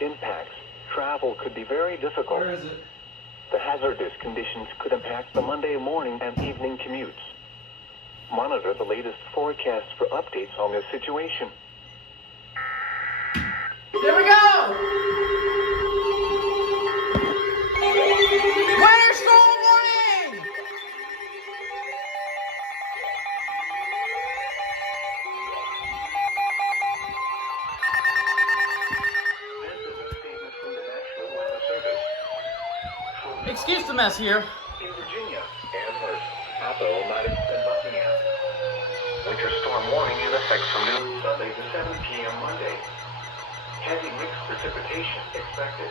impacts, travel could be very difficult. Where is it? The hazardous conditions could impact the Monday morning and evening commutes. Monitor the latest forecasts for updates on this situation. There we go! Winter storm warning! This is a statement from the National Weather Service. Excuse the mess here. In Virginia, Amherst, Apple, Madison, and Buckingham. Winter storm warning in effect from noon Sunday to 7 p.m. Monday. Heavy mixed precipitation expected.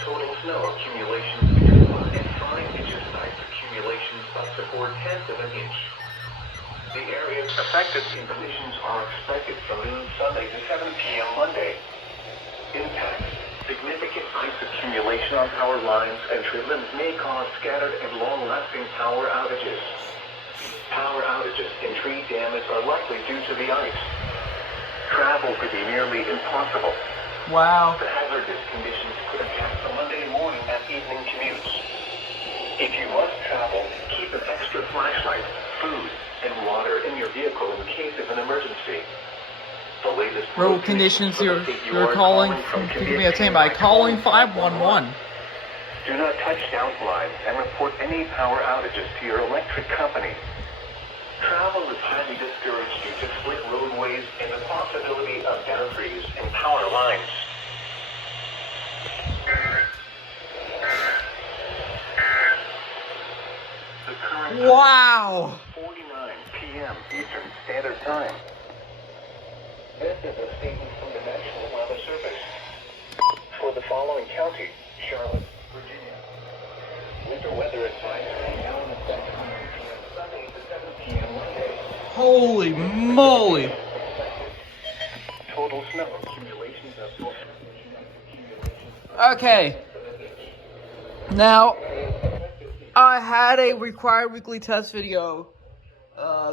Total snow accumulations between 1 and 5 inches. Ice accumulations up to 4/10 of an inch. The areas affected in conditions are expected from noon Sunday to 7 p.m. Monday. Impacts. Significant ice accumulation on power lines and tree limbs may cause scattered and long-lasting power outages. Power outages and tree damage are likely due to the ice. Travel could be nearly impossible. Wow. The hazardous conditions could impact the Monday morning and evening commutes. If you must travel, keep an extra flashlight, food, and water in your vehicle in case of an emergency. The latest Road conditions you're calling from by calling 511. Do not touch down lines and report any power outages to your electric company. Travel is highly discouraged due to split roadways and the possibility of debris and power lines. The current Wow. time is 49 p.m. Eastern Standard Time. This is a statement from the National Weather Service. For the following county, Charlotte, Virginia. Winter weather advisory now in effect from 9 p.m. Sunday to 7 p.m. Monday. Holy moly. Total snow accumulations of Okay. Now, I had a required weekly test video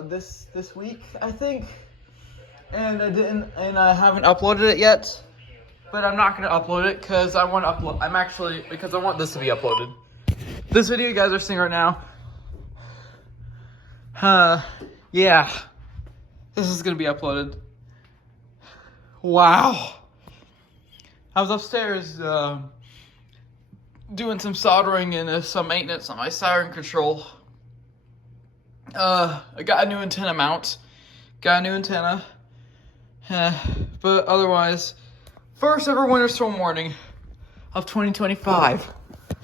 this week, I think. And I haven't uploaded it yet. But I'm not gonna upload it because I want to because I want this to be uploaded. This video you guys are seeing right now. Yeah. This is gonna be uploaded. Wow. I was upstairs doing some soldering and some maintenance on my siren control. I got a new antenna mount. Got a new antenna. But otherwise, first ever winter storm warning of 2025.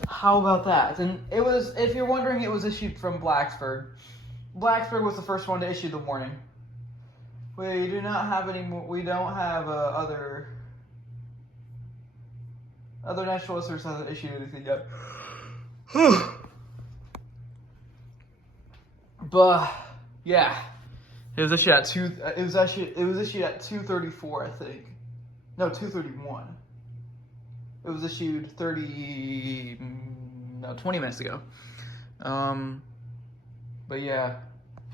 How about that? And it was, if you're wondering, it was issued from Blacksburg. Blacksburg was the first one to issue the warning. We do not have any more. We don't have other national listeners hasn't issued anything yet. But yeah, it was issued at 2:34, I think. No, 2:31. It was issued 20 minutes ago. But yeah.